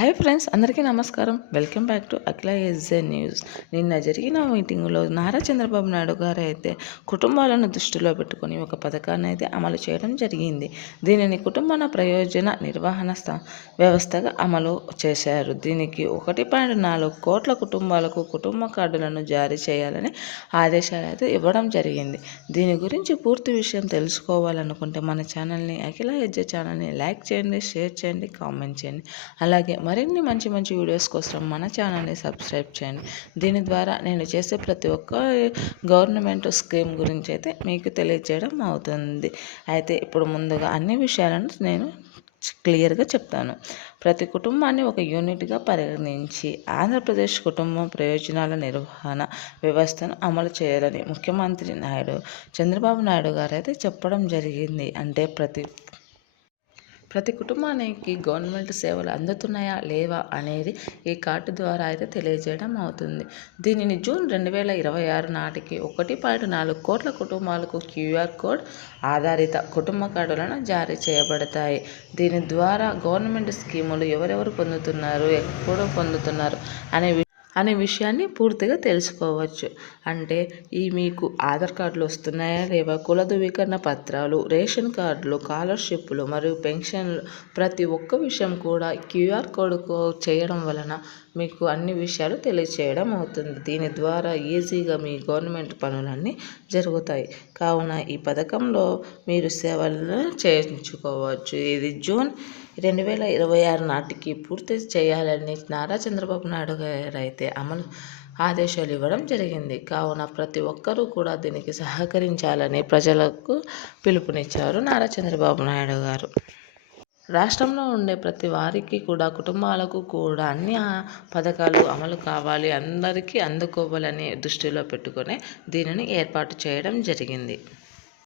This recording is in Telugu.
హాయ్ ఫ్రెండ్స్, అందరికీ నమస్కారం. Welcome back to Akhila SJ news. నిన్న జరిగిన మీటింగులో నారా చంద్రబాబు నాయుడు గారు అయితే కుటుంబాలను దృష్టిలో పెట్టుకొని ఒక పథకాన్ని అయితే అమలు చేయడం జరిగింది. దీనిని కుటుంబ ప్రయోజన నిర్వహణ వ్యవస్థగా అమలు చేశారు. దీనికి 1.4 కోట్ల కుటుంబాలకు కుటుంబ కార్డులను జారీ చేయాలని ఆదేశాలు అయితే ఇవ్వడం జరిగింది. దీని గురించి పూర్తి విషయం తెలుసుకోవాలనుకుంటే మన ఛానల్ని అఖిల ఎస్జే ఛానల్ని లైక్ చేయండి, షేర్ చేయండి, కామెంట్ చేయండి. అలాగే మరిన్ని మంచి వీడియోస్ కోసం మన ఛానల్ని సబ్స్క్రైబ్ చేయండి. దీని ద్వారా నేను చేసే ప్రతి ఒక్క గవర్నమెంట్ స్కీమ్ గురించి అయితే మీకు తెలియజేయడం అవుతుంది. అయితే ఇప్పుడు ముందుగా అన్ని విషయాలను నేను క్లియర్గా చెప్తాను. ప్రతి కుటుంబాన్ని ఒక యూనిట్గా పరిగణించి ఆంధ్రప్రదేశ్ కుటుంబ ప్రయోజనాల నిర్వహణ వ్యవస్థను అమలు చేయాలని ముఖ్యమంత్రి చంద్రబాబు నాయుడు గారు అయితే చెప్పడం జరిగింది. అంటే ప్రతి కుటుంబానికి గవర్నమెంట్ సేవలు అందుతున్నాయా లేవా అనేది ఈ కార్డు ద్వారా అయితే తెలియజేయడం అవుతుంది. దీనిని జూన్ 2026 నాటికి 1.4 కోట్ల కుటుంబాలకు క్యూఆర్ కోడ్ ఆధారిత కుటుంబ కార్డులను జారీ చేయబడతాయి. దీని ద్వారా గవర్నమెంట్ స్కీములు ఎవరెవరు పొందుతున్నారు, ఎప్పుడు పొందుతున్నారు అనే విషయాన్ని పూర్తిగా తెలుసుకోవచ్చు. అంటే మీకు ఆధార్ కార్డులు వస్తున్నాయా లేవా, కుల ధృవీకరణ పత్రాలు, రేషన్ కార్డులు, స్కాలర్షిప్లు మరియు పెన్షన్లు, ప్రతి ఒక్క విషయం కూడా క్యూఆర్ కోడ్ చేయడం వలన మీకు అన్ని విషయాలు తెలియచేయడం అవుతుంది. దీని ద్వారా ఈజీగా మీ గవర్నమెంట్ పనులన్నీ జరుగుతాయి. కావున ఈ పథకంలో మీరు సేవలను చేయించుకోవచ్చు. ఇది జూన్ 2026 నాటికి పూర్తి చేయాలని నారా చంద్రబాబు నాయుడు గారు అయితే ఆదేశాలు ఇవ్వడం జరిగింది. కావున ప్రతి ఒక్కరూ కూడా దీనికి సహకరించాలని ప్రజలకు పిలుపునిచ్చారు నారా చంద్రబాబు నాయుడు గారు. రాష్ట్రంలో ఉండే ప్రతి వారికి కూడా, కుటుంబాలకు కూడా అన్ని పథకాలు అమలు కావాలి, అందరికీ అందుకోవాలని దృష్టిలో పెట్టుకుని దీనిని ఏర్పాటు చేయడం జరిగింది.